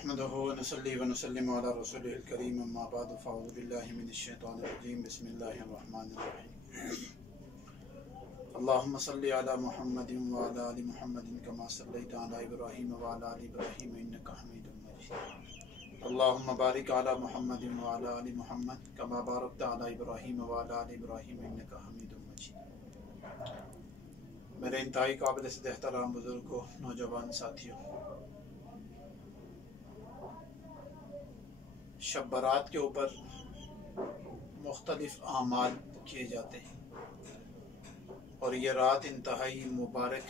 नहमदुहु व नसल्ली व नुसल्लिमु अला रसूलिहिल करीम अम्मा बाद फ़अऊज़ु बिल्लाहि मिनश्शैतानिर रजीम बिस्मिल्लाहिर रहमानिर रहीम अल्लाहुम्मा सल्लि अला मुहम्मदिन व अला आलि मुहम्मदिन कमा सल्लैता अला इब्राहीम व अला आलि इब्राहीम इन्नका हमीदुम मजीद अल्लाहुम्मा बारिक अला मुहम्मदिन व अला आलि मुहम्मद कमा बारकता अला इब्राहीम व अला आलि इब्राहीम इन्नका हमीदुम मजीद। मेरे इंतहाई काबिल से एहतराम बुजुर्गों, नौजवान साथियों, शब बारात के ऊपर मुख्तलिफ आमाल किए जाते हैं और ये रात इंतहाई मुबारक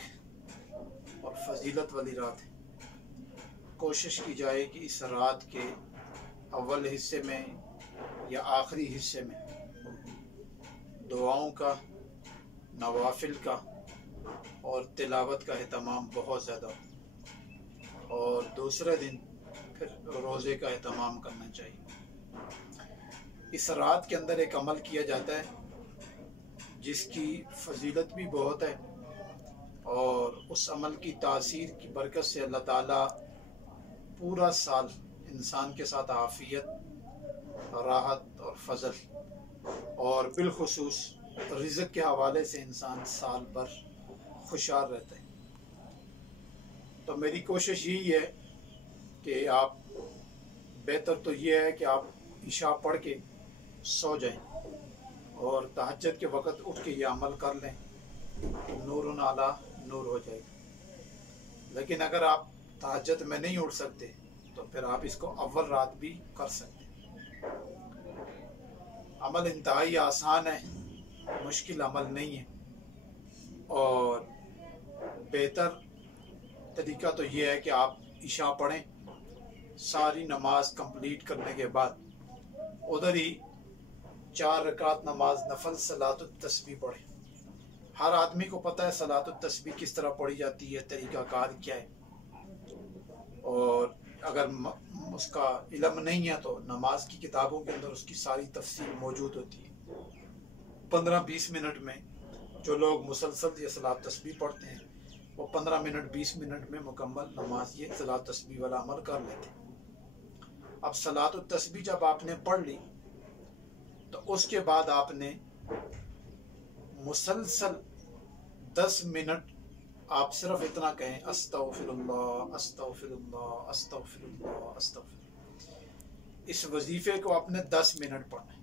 और फजीलत वाली रात है। कोशिश की जाए कि इस रात के अव्वल हिस्से में या आखिरी हिस्से में दुआओं का, नवाफिल का और तिलावत का एहतमाम बहुत ज़्यादा हो और दूसरे दिन फिर रोज़े का एहतमाम करना चाहिए। इस रात के अंदर एक अमल किया जाता है जिसकी फजीलत भी बहुत है और उस अमल की तासीर की बरकत से अल्लाह ताला पूरा साल इंसान के साथ आफियत, राहत और फजल और बिलखुसूस रिज़्क़ के हवाले से इंसान साल भर खुशहाल रहता है। तो मेरी कोशिश यही है कि आप, बेहतर तो ये है कि आप इशा पढ़ के सो जाएं और तहज्जुद के वक़्त उठ के ये अमल कर लें, नूरुन अला नूर हो जाएगा। लेकिन अगर आप तहज्जुद में नहीं उठ सकते तो फिर आप इसको अव्वल रात भी कर सकते हैं। अमल इंतहाई आसान है, मुश्किल अमल नहीं है और बेहतर तरीका तो ये है कि आप इशा पढ़ें, सारी नमाज कंप्लीट करने के बाद उधर ही 4 रकात नमाज नफल सलातुत तस्बीह पढ़ें। हर आदमी को पता है सलातुत तस्बीह किस तरह पढ़ी जाती है, तरीक़ाकार क्या है, और अगर उसका इल्म नहीं है तो नमाज की किताबों के अंदर उसकी सारी तफसील मौजूद होती है। 15-20 मिनट में जो लोग मुसलसल ये सलात तस्बीह पढ़ते हैं वो 15 मिनट 20 मिनट में मुकम्मल नमाज ये सलात तस्बीह वाला अमल कर लेते हैं। अब सलात तस्बीह जब आपने पढ़ ली तो उसके बाद आपने मुसलसल 10 मिनट आप सिर्फ इतना कहें अस्तगफिरुल्लाह अस्तगफिरुल्लाह अस्तगफिरुल्लाह अस्तगफिरुल्लाह। इस वजीफे को आपने 10 मिनट पढ़ना है।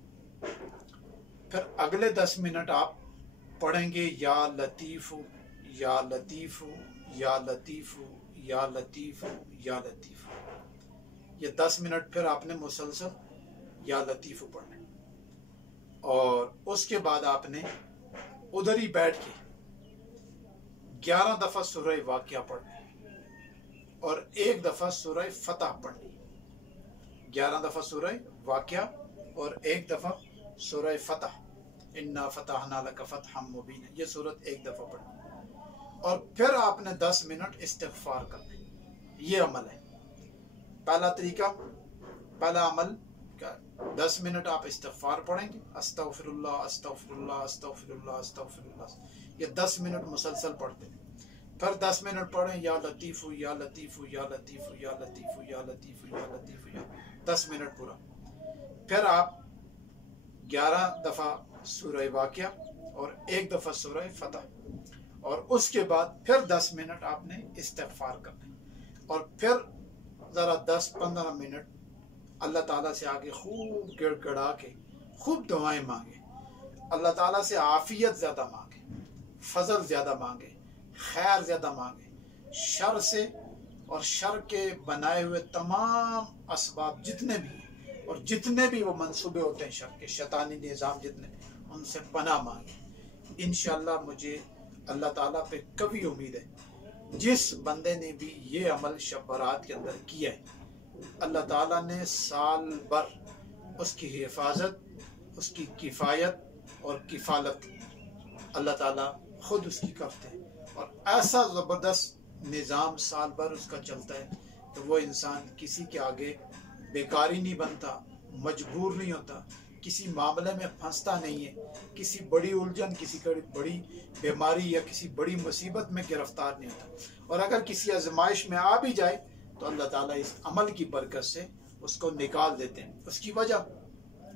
फिर अगले 10 मिनट आप पढ़ेंगे या लतीफ़ु या लतीफ़ु या लतीफ़ु या लतीफ़ु या लतीफ़ु। ये 10 मिनट फिर आपने मुसलसल या लतीफ़ु पढ़ना है और उसके बाद आपने उधर ही बैठ के 11 दफ़ा सूरह वाक़िया पढ़नी और 1 दफ़ा सूरह फतह पढ़नी। 11 दफ़ा सूरह वाक़िया और 1 दफ़ा सूरह फतह, इन्ना फतहना लका फतहम मुबीना, ये सूरत 1 दफ़ा पढ़नी और फिर आपने 10 मिनट इस्तिग़फ़ार करना। ये अमल है। पहला तरीका, पहला अमल का 10 मिनट आप इस्तिग़फ़ार पढ़ेंगे, अस्तग़फ़िरुल्लाह अस्तग़फ़िरुल्लाह अस्तग़फ़िरुल्लाह अस्तग़फ़िरुल्लाह, ये 10 मिनट मुसलसल पढ़ते हैं। फिर 10 मिनट पढ़ें या लतीफ़ु या लतीफ़ु या लतीफ़ु या लतीफ़ु या लतीफ़ु या लतीफ़ु या 10 मिनट पूरा। फिर आप 11 दफ़ा सूरह वाक़िया और 1 दफ़ा सूरह फतह और उसके बाद फिर 10 मिनट आपने इस्तिग़फ़ार करना और फिर ज़रा 10-15 मिनट अल्लाह ताला से आगे खूब गिड़गिड़ा के खूब दुआएं मांगे, अल्लाह ताला से आफियत ज़्यादा मांगे, फजल ज़्यादा मांगे, खैर ज़्यादा मांगे, शर से और शर के बनाए हुए तमाम असबाब जितने भी और जितने भी वो मंसूबे होते हैं शर के, शैतानी निज़ाम जितने, उनसे पनाह मांगे। इंशाअल्लाह मुझे अल्लाह ताला पे कभी उम्मीद है, जिस बंदे ने भी ये अमल शब बारात के अंदर किया है अल्लाह ताला ने साल भर उसकी हिफाजत, उसकी किफ़ायत और किफ़ालत अल्लाह ताला खुद उसकी करते हैं और ऐसा ज़बरदस्त निज़ाम साल भर उसका चलता है कि वो इंसान किसी के आगे बेकारी नहीं बनता, मजबूर नहीं होता, किसी मामले में फंसता नहीं है, किसी बड़ी उलझन, किसी बड़ी बीमारी या किसी बड़ी मुसीबत में गिरफ्तार नहीं होता। और अगर किसी आजमाइश में आ भी जाए तो अल्लाह ताला इस अमल की बरकत से उसको निकाल देते हैं। उसकी वजह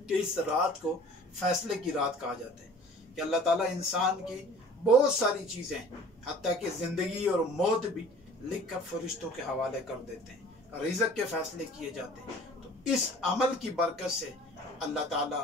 कि इस रात को फैसले की रात कहा जाता है कि अल्लाह ताला इंसान की बहुत सारी चीज़ें, हत्ता कि ज़िंदगी और मौत भी लिख कर फरिश्तों के हवाले कर देते हैं, रिज़्क़ के फैसले किए जाते हैं। तो इस अमल की बरकत से अल्लाह ताला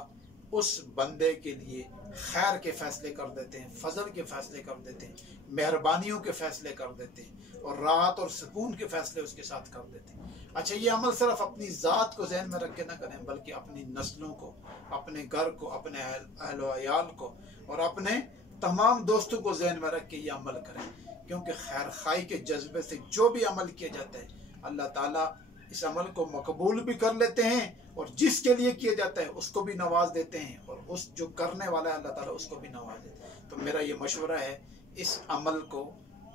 उस बंदे के लिए खैर के फैसले कर देते हैं, फजल के फैसले कर देते हैं, मेहरबानियों के फैसले कर देते हैं और राहत और सुकून के फैसले उसके साथ कर देते हैं। अच्छा, ये अमल सिर्फ अपनी ज़ात को ज़हन में रख के ना करें, बल्कि अपनी नस्लों को, अपने घर को, अपने अहल व अयाल को और अपने तमाम दोस्तों को ज़हन में रख के ये अमल करें, क्योंकि खैर खाई के जज्बे से जो भी अमल किया जाता है अल्लाह ताला इस अमल को मकबूल भी कर लेते हैं और जिसके लिए किया जाता है उसको भी नवाज देते हैं और उस जो करने वाला है अल्लाह ताला उसको भी नवाज देते हैं। तो मेरा ये मशवरा है, इस अमल को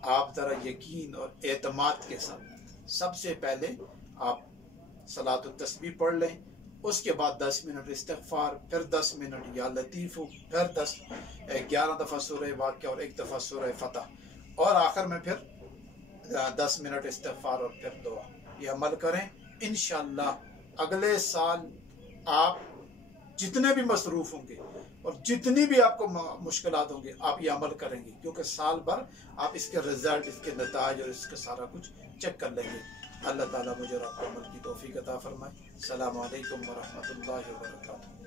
आप ज़रा यकीन और एतमाद के साथ सबसे पहले आप सलात तस्बीह पढ़ लें, उसके बाद 10 मिनट इस्तिग़फ़ार, फिर 10 मिनट या लतीफ़, फिर 11 दफ़ा सूरह वाक़िया और 1 दफ़ा सूरह फ़तह और आखिर में फिर 10 मिनट इस्तिग़फ़ार और फिर दुआ। ये अमल करें, इंशाअल्लाह अगले साल आप जितने भी मसरूफ़ होंगे और जितनी भी आपको मुश्किलात होंगे आप ये अमल करेंगे, क्योंकि साल भर आप इसके रिज़ल्ट, इसके नताइज और इसका सारा कुछ चेक कर लेंगे। अल्लाह ताला मुझे और आपको अमल की तौफ़ीक़ अता फ़रमाए। अस्सलामु अलैकुम व रहमतुल्लाहि व बरकातुहू।